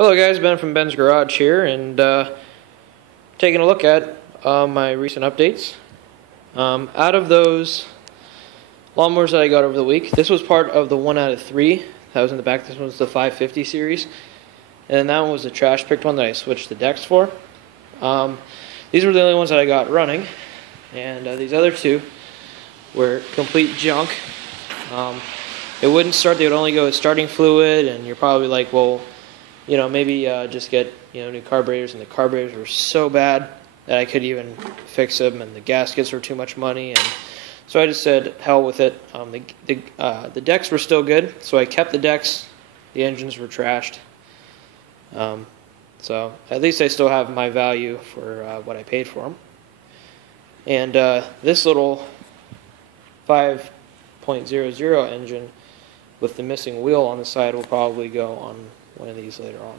Hello guys, Ben from Ben's Garage here, and taking a look at my recent updates. Out of those lawnmowers that I got over the week, this was part of the 1 out of 3 that was in the back. This was the 550 series, and that one was the trash picked one that I switched the decks for. These were the only ones that I got running, and these other two were complete junk. It wouldn't start. They would only go with starting fluid, and you're probably like, well, you know, maybe just get new carburetors, and the carburetors were so bad that I couldn't even fix them, and the gaskets were too much money, and so I just said hell with it. The decks were still good, so I kept the decks. The engines were trashed, so at least I still have my value for what I paid for them. And this little 5.00 engine with the missing wheel on the side will probably go on one of these later on.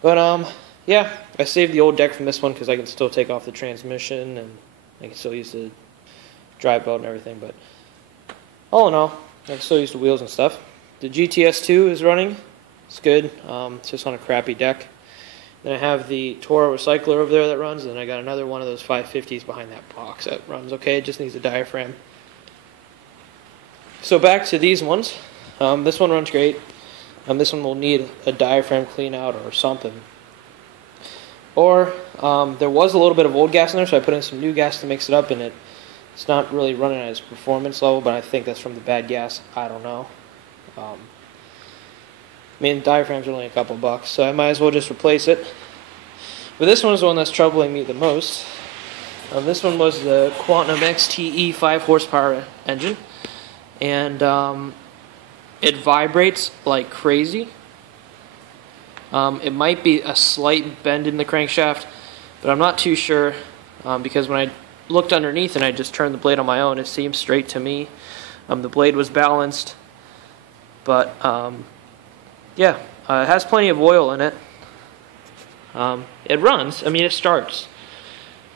But yeah, I saved the old deck from this one because I can still take off the transmission and I can still use the drive belt and everything. But all in all, I can still use the wheels and stuff. The GTS2 is running. It's good. It's just on a crappy deck. Then I have the Toro recycler over there that runs, and I got another one of those 550s behind that box that runs okay. It just needs a diaphragm. So back to these ones. This one runs great. This one will need a diaphragm clean out or something. Or there was a little bit of old gas in there, so I put in some new gas to mix it up, and it's not really running at its performance level, but I think that's from the bad gas. I don't know. I mean, diaphragms are only a couple bucks, so I might as well just replace it. But this one is the one that's troubling me the most. This one was the Quantum XTE 5 horsepower engine, and it vibrates like crazy. It might be a slight bend in the crankshaft, but I'm not too sure because when I looked underneath and I just turned the blade on my own, it seemed straight to me. The blade was balanced, but yeah, it has plenty of oil in it. It runs. I mean, it starts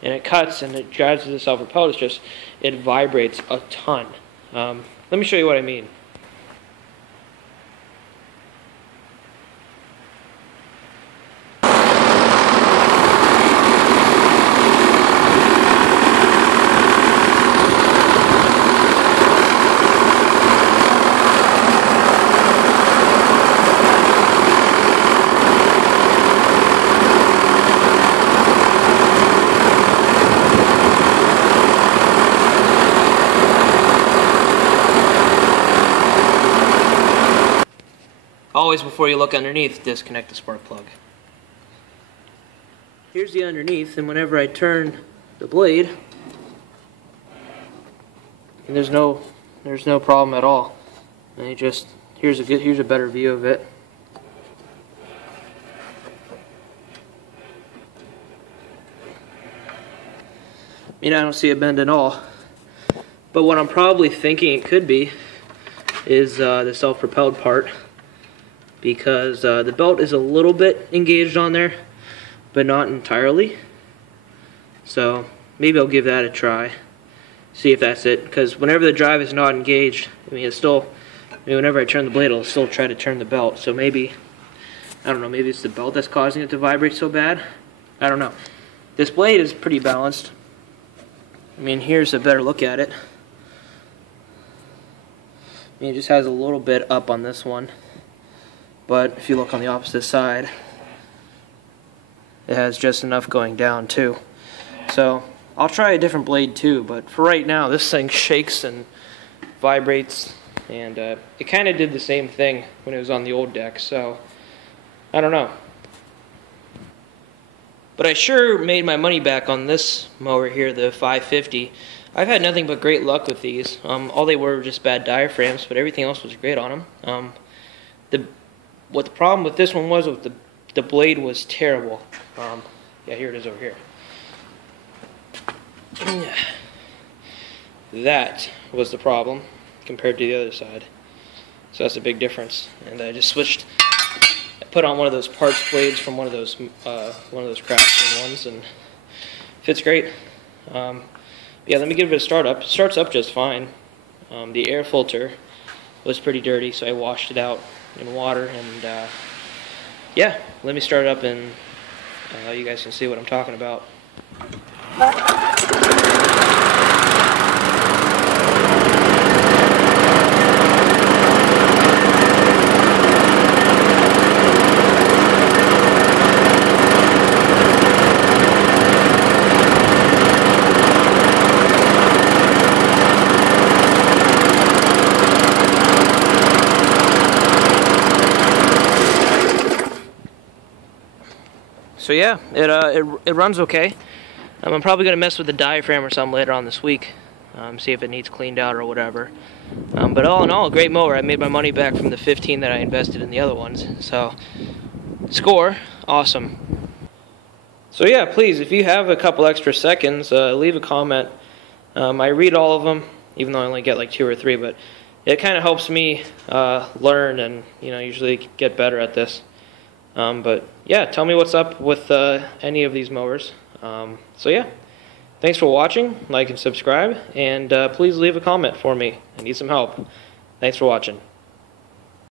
and it cuts and it drives to the self-propelled. It's just it vibrates a ton. Let me show you what I mean. Always, before you look underneath, disconnect the spark plug. Here's the underneath, and whenever I turn the blade, and there's no problem at all. And you just here's a better view of it. I don't see a bend at all. But what I'm probably thinking it could be is the self-propelled part, because the belt is a little bit engaged on there, but not entirely. So maybe I'll give that a try, see if that's it. Because whenever the drive is not engaged, whenever I turn the blade, it'll still try to turn the belt. So maybe, I don't know, maybe it's the belt that's causing it to vibrate so bad. I don't know. This blade is pretty balanced. Here's a better look at it. It just has a little bit up on this one. But if you look on the opposite side, it has just enough going down too. So I'll try a different blade too, but for right now this thing shakes and vibrates, and it kind of did the same thing when it was on the old deck, so I don't know. But I sure made my money back on this mower here, the 550. I've had nothing but great luck with these. All they were just bad diaphragms, but everything else was great on them. What the problem with this one was the blade was terrible. Yeah, here it is over here. That was the problem compared to the other side. So that's a big difference. And I just switched. I put on one of those parts blades from one of those Craftsman ones, and fits great. Yeah, let me give it a start up. It starts up just fine. The air filter was pretty dirty, so I washed it out in water, and yeah, let me start it up and you guys can see what I'm talking about. So yeah, it runs okay. I'm probably going to mess with the diaphragm or something later on this week, see if it needs cleaned out or whatever. But all in all, a great mower. I made my money back from the 15 that I invested in the other ones. So, score, awesome. So yeah, please, if you have a couple extra seconds, leave a comment. I read all of them, even though I only get like 2 or 3, but it kind of helps me learn and usually get better at this. But yeah, tell me what's up with any of these mowers. So yeah, thanks for watching, like and subscribe, and please leave a comment for me. I need some help. Thanks for watching.